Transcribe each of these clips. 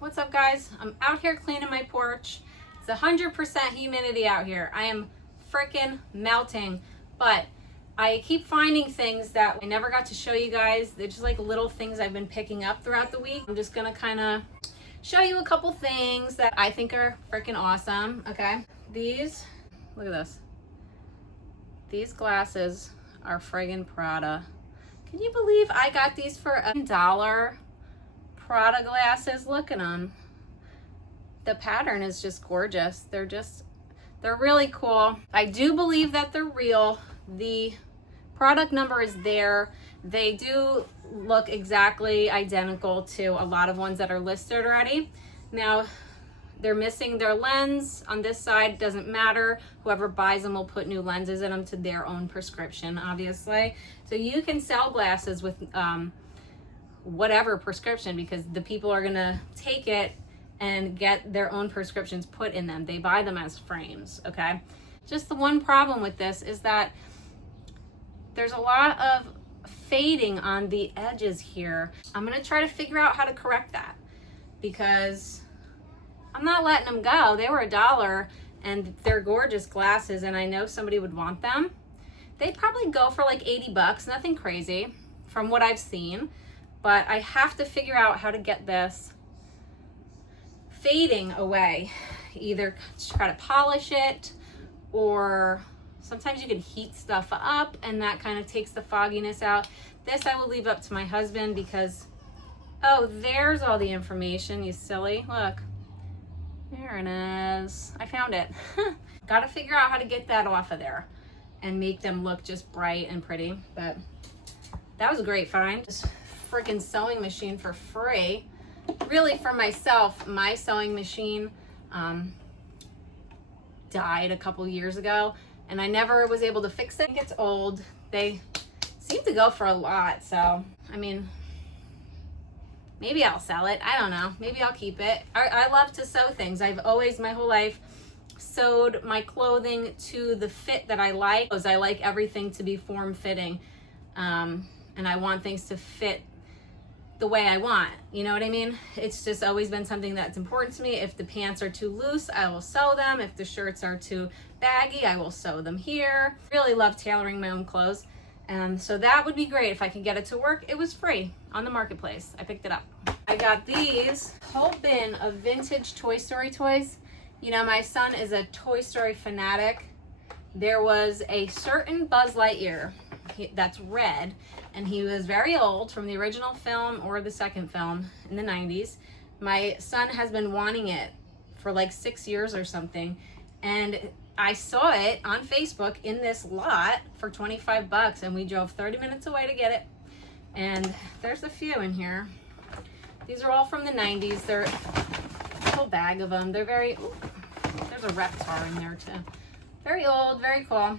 What's up, guys? I'm out here cleaning my porch. It's 100% humidity out here. I am freaking melting, but I keep finding things that I never got to show you guys. They're just like little things I've been picking up throughout the week. I'm just gonna kind of show you a couple things that I think are freaking awesome, okay? These, look at this. These glasses are friggin' Prada. Can you believe I got these for $1? Prada glasses, look at them. The pattern is just gorgeous. They're really cool. I do believe that they're real. The product number is there. They do look exactly identical to a lot of ones that are listed already. Now, they're missing their lens on this side. Doesn't matter. Whoever buys them will put new lenses in them to their own prescription, obviously. So you can sell glasses with whatever prescription, because the people are gonna take it and get their own prescriptions put in them. They buy them as frames, okay? Just the one problem with this is that there's a lot of fading on the edges here. I'm gonna try to figure out how to correct that, because I'm not letting them go. They were $1 and they're gorgeous glasses, and I know somebody would want them. They'd probably go for like 80 bucks, nothing crazy from what I've seen, but I have to figure out how to get this fading away. Either try to polish it, or sometimes you can heat stuff up and that kind of takes the fogginess out. This I will leave up to my husband, because, oh, there's all the information, you silly. Look, there it is. I found it. Gotta figure out how to get that off of there and make them look just bright and pretty. But that was a great find. This freaking sewing machine for free. Really for myself, my sewing machine died a couple years ago and I never was able to fix it. It's old. They seem to go for a lot, so I mean, maybe I'll sell it. I don't know. Maybe I'll keep it. I love to sew things. I've always, my whole life, sewed my clothing to the fit that I like, because I like everything to be form-fitting, and I want things to fit the way I want. You know what I mean? It's just always been something that's important to me. If the pants are too loose, I will sew them. If the shirts are too baggy, I will sew them here. Really love tailoring my own clothes. So that would be great if I could get it to work. It was free on the marketplace. I picked it up. I got these whole bin of vintage Toy Story toys. You know, my son is a Toy Story fanatic. There was a certain Buzz Lightyear that's red, and he was very old, from the original film or the second film in the 90s. My son has been wanting it for like 6 years or something, and I saw it on Facebook in this lot for 25 bucks, and we drove 30 minutes away to get it. And there's a few in here. These are all from the 90s. They're a whole bag of them. They're very, ooh, there's a Reptar in there too. Very old, very cool.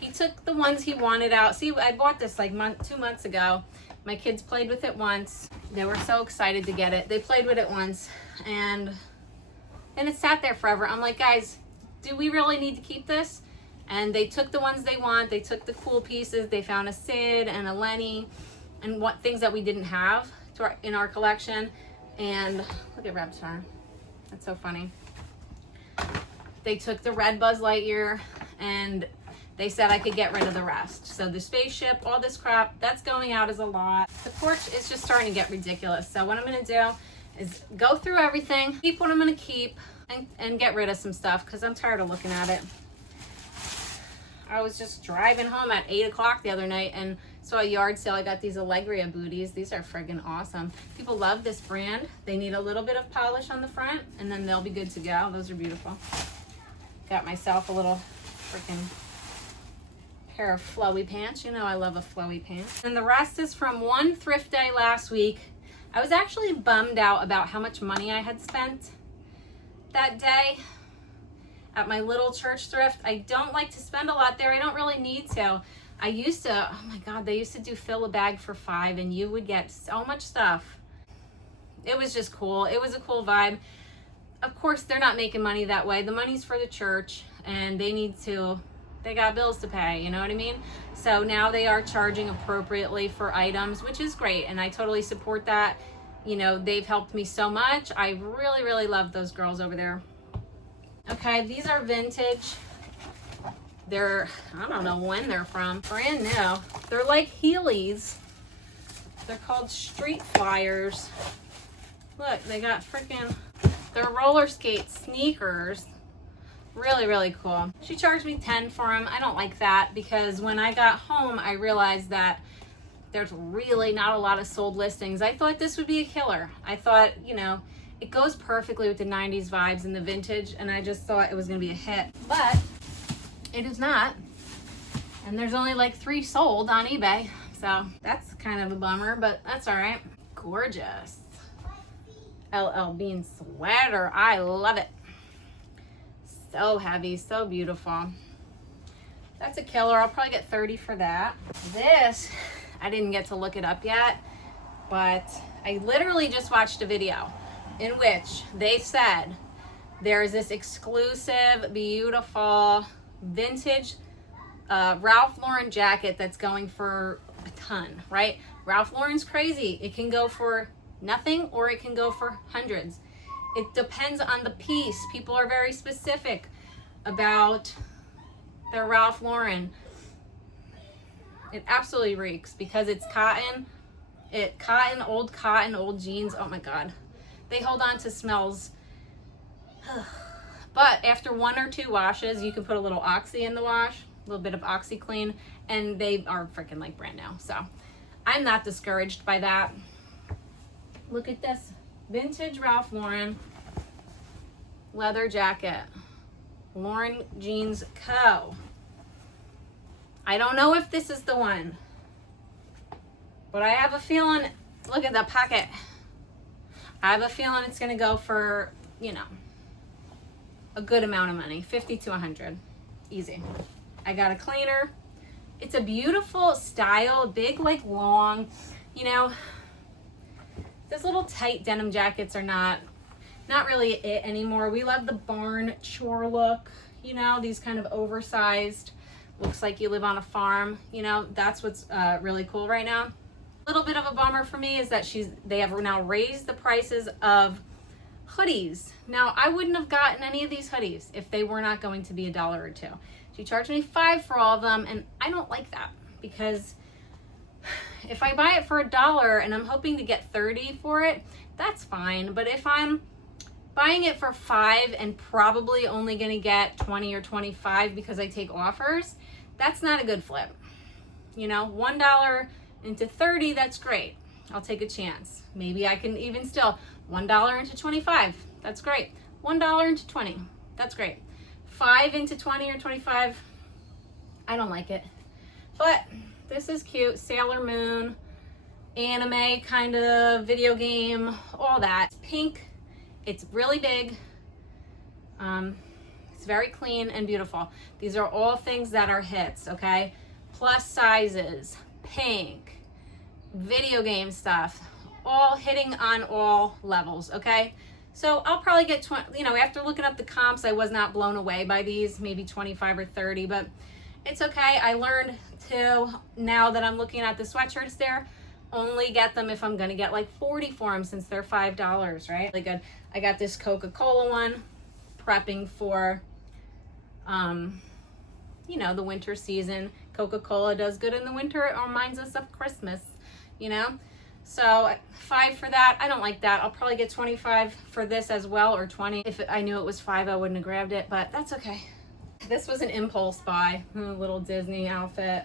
He took the ones he wanted out. See, I bought this like 2 months ago. My kids played with it once. They were so excited to get it. They played with it once, and then it sat there forever. I'm like, guys, do we really need to keep this? And they took the ones they want. They took the cool pieces. They found a Sid and a Lenny and what things that we didn't have in our collection. And look at Reptar. That's so funny. They took the red Buzz Lightyear, and they said I could get rid of the rest. So the spaceship, all this crap, that's going out as a lot. The porch is just starting to get ridiculous. So what I'm gonna do is go through everything, keep what I'm gonna keep, and get rid of some stuff, because I'm tired of looking at it. I was just driving home at 8 o'clock the other night and saw a yard sale. I got these Allegria booties. These are friggin' awesome. People love this brand. They need a little bit of polish on the front, and then they'll be good to go. Those are beautiful. Got myself a little freaking pair of flowy pants. You know I love a flowy pant. And the rest is from one thrift day last week. I was actually bummed out about how much money I had spent that day at my little church thrift. I don't like to spend a lot there. I don't really need to. I used to, oh my God, they used to do fill a bag for $5 and you would get so much stuff. It was just cool. It was a cool vibe. Of course, they're not making money that way. The money's for the church, and they got bills to pay, you know what I mean? So now they are charging appropriately for items, which is great, and I totally support that. you know, they've helped me so much. I really, really love those girls over there. Okay, these are vintage. They're, I don't know when they're from, brand new. They're like Heelys. They're called Street Flyers. Look, they got freaking, they're roller skate sneakers. Really, really cool. She charged me 10 for them. I don't like that because when I got home, I realized that there's really not a lot of sold listings. I thought this would be a killer. I thought, you know, it goes perfectly with the 90s vibes and the vintage, and I just thought it was gonna be a hit. But it is not. And there's only like 3 sold on eBay. So that's kind of a bummer, but that's all right. Gorgeous. LL Bean sweater. I love it. So heavy, so beautiful. That's a killer. I'll probably get 30 for that. This, I didn't get to look it up yet, but I literally just watched a video in which they said there's this exclusive, beautiful, vintage Ralph Lauren jacket that's going for a ton, right? Ralph Lauren's crazy. It can go for nothing or it can go for hundreds. It depends on the piece. People are very specific about their Ralph Lauren. It absolutely reeks because it's cotton. Old cotton, old jeans. Oh my God. They hold on to smells. But after 1 or 2 washes, you can put a little Oxy in the wash, a little bit of OxyClean, and they are freaking like brand new. So I'm not discouraged by that. Look at this. Vintage Ralph Lauren leather jacket. Lauren Jeans Co. I don't know if this is the one, but I have a feeling, look at the pocket. I have a feeling it's going to go for, you know, a good amount of money, 50 to 100. Easy. I got a cleaner. It's a beautiful style, big, like long, you know, those little tight denim jackets are not really it anymore. We love the barn chore look, you know, these kind of oversized, looks like you live on a farm, you know, that's what's really cool right now. A little bit of a bummer for me is that they have now raised the prices of hoodies. Now, I wouldn't have gotten any of these hoodies if they were not going to be $1 or $2. She charged me $5 for all of them, and I don't like that because if I buy it for $1 and I'm hoping to get 30 for it, that's fine. But if I'm buying it for $5 and probably only gonna get 20 or 25 because I take offers, that's not a good flip. You know, $1 into 30, that's great. I'll take a chance. Maybe I can even still $1 into 25, that's great. $1 into 20, that's great. 5 into 20 or 25, I don't like it. But this is cute. Sailor Moon, anime kind of, video game, all that. It's pink. It's really big. It's very clean and beautiful. These are all things that are hits, okay? Plus sizes, pink, video game stuff, all hitting on all levels, okay? So I'll probably get 20, you know, after looking up the comps, I was not blown away by these, maybe 25 or 30, but it's okay. I learned to, now that I'm looking at the sweatshirts there, only get them if I'm gonna get like 40 for them since they're $5, right? Really good. I got this Coca-Cola one, prepping for, you know, the winter season. Coca-Cola does good in the winter. It reminds us of Christmas, you know? So $5 for that. I don't like that. I'll probably get 25 for this as well, or 20. If I knew it was $5, I wouldn't have grabbed it, but that's okay. This was an impulse buy. Little Disney outfit,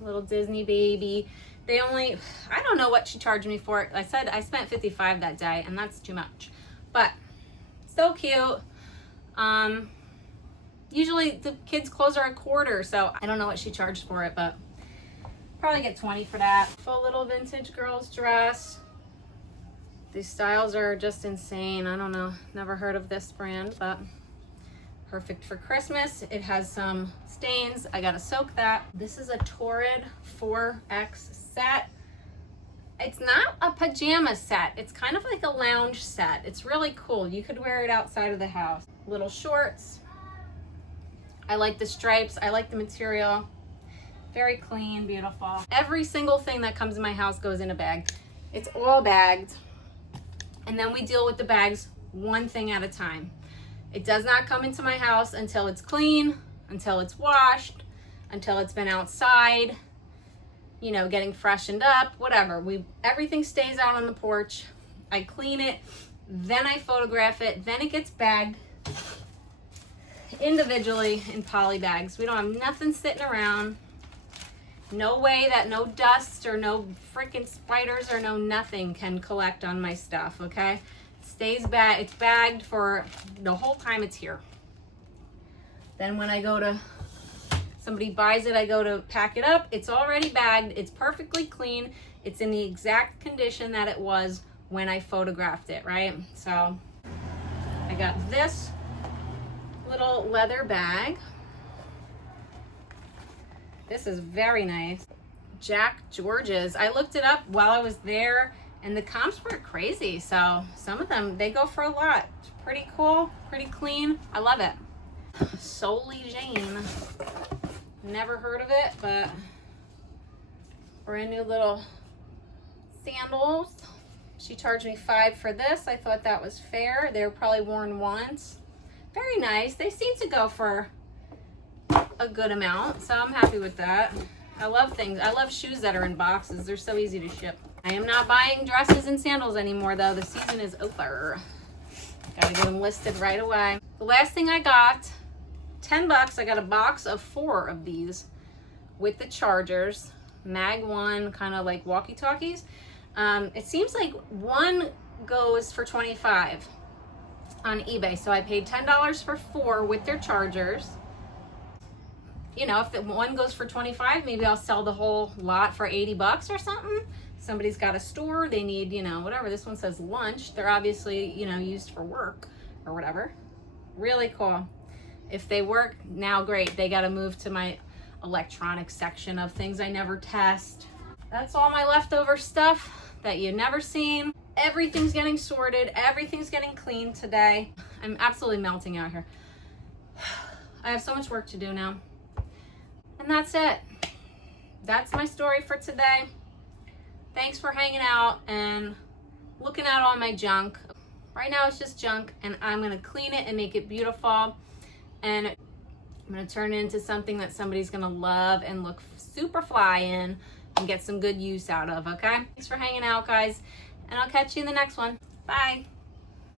little Disney baby. They only, I don't know what she charged me for it. I said I spent $55 that day, and that's too much. But so cute. Usually the kids' clothes are $25, so I don't know what she charged for it, but probably get 20 for that. Full little vintage girl's dress. These styles are just insane. I don't know, never heard of this brand, but perfect for Christmas. It has some stains. I gotta soak that. This is a Torrid 4X set. It's not a pajama set. It's kind of like a lounge set. It's really cool. You could wear it outside of the house. Little shorts. I like the stripes. I like the material. Very clean, beautiful. Every single thing that comes in my house goes in a bag. It's all bagged. And then we deal with the bags one thing at a time. It does not come into my house until it's clean, until it's washed, until it's been outside, you know, getting freshened up, whatever. Everything stays out on the porch. I clean it, then I photograph it, then it gets bagged individually in poly bags. We don't have nothing sitting around. No way that no dust or no freaking spiders or no nothing can collect on my stuff, okay? It stays bagged. It's bagged for the whole time it's here. Then when I go to, somebody buys it, I go to pack it up, it's already bagged, it's perfectly clean, it's in the exact condition that it was when I photographed it, right? So I got this little leather bag. This is very nice. Jack George's. I looked it up while I was there and the comps were crazy. So some of them, they go for a lot. It's pretty cool, pretty clean. I love it. Solely Jane. Never heard of it, but brand new little sandals. She charged me $5 for this. I thought that was fair. They were probably worn once. Very nice. They seem to go for a good amount, so I'm happy with that. I love things. I love shoes that are in boxes. They're so easy to ship. I am not buying dresses and sandals anymore though. The season is over. Gotta get them listed right away. The last thing I got, $10. I got a box of 4 of these with the chargers. Mag 1, kind of like walkie-talkies. It seems like one goes for $25 on eBay. So I paid $10 for 4 with their chargers. You know, if the one goes for $25, maybe I'll sell the whole lot for $80 or something. Somebody's got a store, they need, you know, whatever. This one says lunch. They're obviously, you know, used for work or whatever. Really cool. If they work, now great. They got to move to my electronics section of things I never test. That's all my leftover stuff that you've never seen. Everything's getting sorted. Everything's getting cleaned today. I'm absolutely melting out here. I have so much work to do now. And that's it. That's my story for today. Thanks for hanging out and looking at all my junk. Right now it's just junk and I'm gonna clean it and make it beautiful. And I'm gonna turn it into something that somebody's gonna love and look super fly in and get some good use out of, okay? Thanks for hanging out, guys. And I'll catch you in the next one. Bye.